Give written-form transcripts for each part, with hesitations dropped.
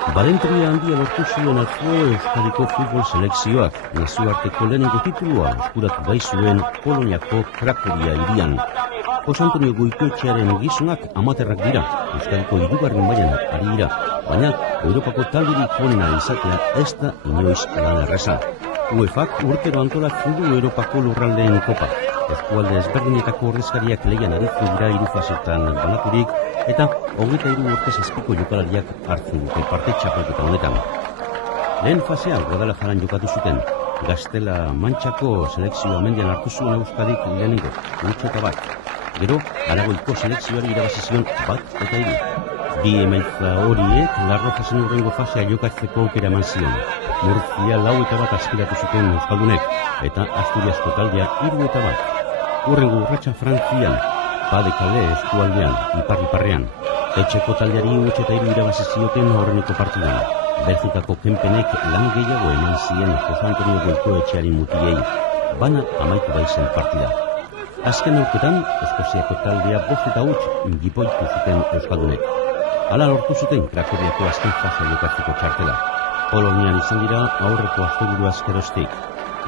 Balentria handia lortu zuen atzo Euskadiko futbol selekzioak nazioarteko lehenengo titulua eskuratu baizuen Poloniako Krakovia hirian. Jose Antonio Goikoetxearen gizonak amaterrak dira, Euskadiko hirugarren mailan ari dira, baina Europako talderik onena izatea ez da inoiz lan erreza. UEFak urtero antolatzen du Europako lurraldeen kopa. Eskualde ezberdinetako ordezkariak lehian aritzen dira hiru fasetan banaturik, eta 23 urtez azpiko jokalariak hartzen dute parte txapelketa honetan. Lehen fasean Guadalajaran jokatu zuten, Gaztela Mantxako selekzioa mendian hartu zuen Euskadik lehenengo, 8-1. Gero, Aragoiko selekzioari irabazi zion 1-2. Bi emaitza horiek Larrojasen hurrengo fasea jokatzeko aukera eman zion. Murtzia 4-1 aspiratu zuten euskaldunek, eta Asturiasko taldea 3-1. Hurrengo urratsa Frantzian, Pas-de-Calais eskualdean, ipar-iparrean. Etxeko taldeari 8-3 irabazi zioten aurreneko partidan. Belgikako kenpenek lan gehiago eman zien Jose Antonio Goikoetxearen mutilei. Bana amaitu baizen partida. Azken aurketan, Eskoziako taldea 5-8 gipoitu zuten euskaldunek. Hala lortu zuten Krakoviako azken fasea jokatzeko txartela. Polonian izan dira aurreko asteburu azkerostik.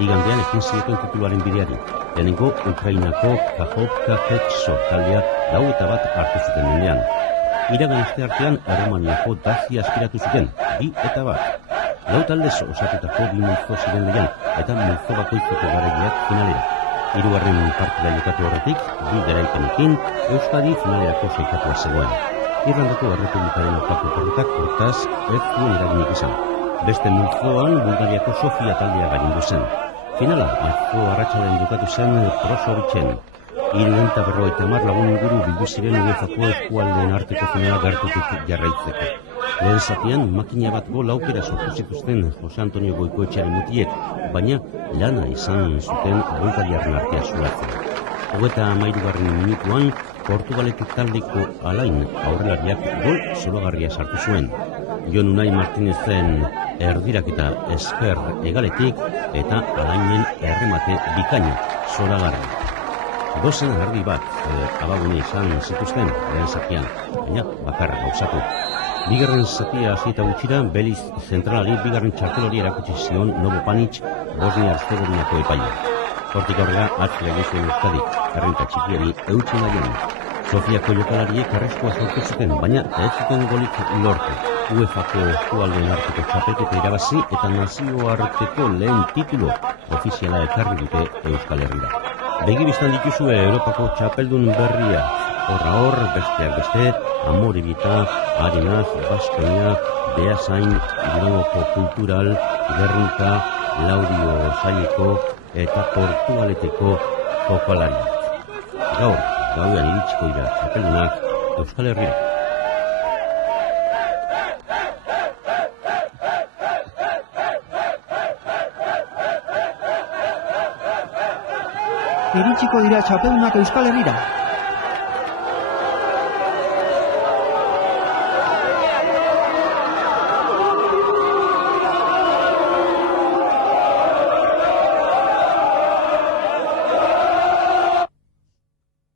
Igandean ekin zioten tituluaren bideari. Lehenengo Ukrainako Kajovka Hetso taldea 4-1 hartu zuten mendean. Iragan asteartean Erromaniako Dacia aspiratu zuten 2-1. Lau taldez osatutako bi multzo ziren lehian, eta multzo bakoitzeko garaileak finalera. Hirugarren partida jokatu horretik, bi garaipenekin, Euskadi finalerako sailkatua zegoen. Irlandako Errepublikaren aurkako porrotak hortaz ez zuen eraginik izan. Beste multzoan Bulgariako Sofia taldea gailendu zen. Finala, atzo arratsalen jokatu zen Prosovicen. 350 lagun inguru bildu ziren UEFako eskualdeen arteko finala gertutik jarraitzeko. Lehen zatian, makina bat gol aukera sortu zituzten Jose Antonio Goikoetxearen mutiek, baina lana izan zuten bulgariarren artea zulatzen. 23. minutuan, Portugaletik taldeko Alain aurrelariak gol zoragarria sartu zuen. Jon Unai Martinezen erdiraketa esker egaletik eta Alainen erremate bikaina zoragarri. Dozen erdi bat abagune izan zituzten lehen zatian, baina bakarra gauzatu. Bigarren zatia hasieta gutxira, Beliz zentralari bigarren txartelori erakutsi zion Novo Panic Bosnia-Herzegovinako epaia. Hortik aurrera atzera egin zuen Euskadik, errenta txikiari eutsi nahian. Sofiako jokalariek arreskoa sortu zuten, baina ez zuten golik lortu. UEFako eskualdeen arteko txapelketa irabazi eta nazioarteko lehen titulo ofiziala ekarri dute Euskal Herrira. Begibistan dituzue Europako txapeldun berria. Hor, besteak beste, Amoribita, Arenaz, Baskonia, Beasain, Durangoko Kultural, Gernika, Laudio Zaileko eta Portugaleteko jokalariak. Gaur, gauean iritsiko dira txapeldunak Euskal Herrira. Iritsiko dira txapeldunak Euskal Herrira.